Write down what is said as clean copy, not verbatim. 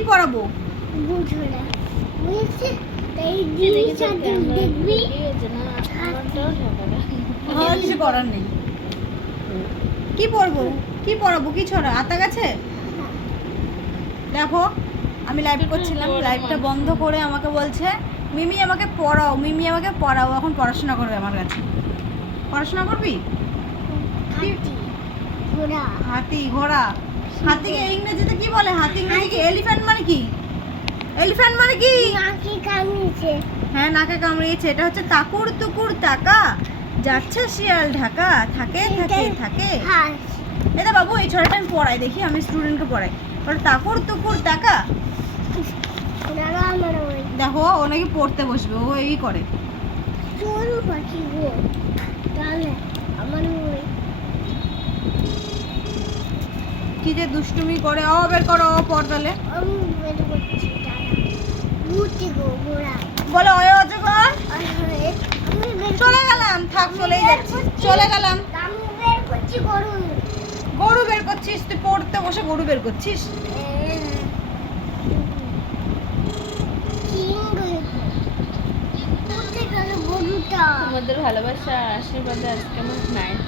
কি পড়াবো? বুঝো না বুঝছি তাই দিদি সাথে দেখবি আমার কিছু করার নেই। কি পড়বো? কি পড়াবো? কি ছড়া আতা গেছে? দেখো আমি লাইভ করছিলাম, লাইভটা বন্ধ করে আমাকে বলছে মিমি আমাকে পড়াও, মিমি আমাকে পড়াও। এখন পড়াশোনা করবে আমার কাছে। পড়াশোনা করবি? হাতি ঘোড়া হাতি ঘোড়া। হাতিকে ইংরেজিতে কি বলে? হাতি ইংরেজিতে এলিফ্যান্ট মানে কি? এলিফ্যান্ট মানে কি? নাকি কামিছে হ্যাঁ নাকে কামড়িয়েছে। এটা হচ্ছে তাকুর তুকুর টাকা, যাচ্ছে শিয়াল ঢাকা, থাকে থাকে থাকে। হাঁস এটা বাবু এই ছড়াটা আমি পড়াই, দেখি আমি স্টুডেন্টকে পড়াই। তাকুর তুকুর টাকা। দাঁড়া আমার ওই দেখো ও নাকি পড়তে বসবে, ও এই করে। চোর পাখি গো তাহলে আমার ওই কি যে দুষ্টুমি করে। ও বের করো, ও পড় তাহলে। আমি বের করছি দাঁড়া ঘুরতে গো ঘোড়া বলো অয় অজগর। আমি বের চলে গেলাম, থাক চলেই যাচ্ছি। চলে গেলাম। আমি বের করছি গরু গরু বের করছিস? তুই পড়তে বসে গরু বের করছিস? কোথায় গেল গরুটা তোমাদের ভালোবাসা আর আশীর্বাদে আজকে আমার নাইট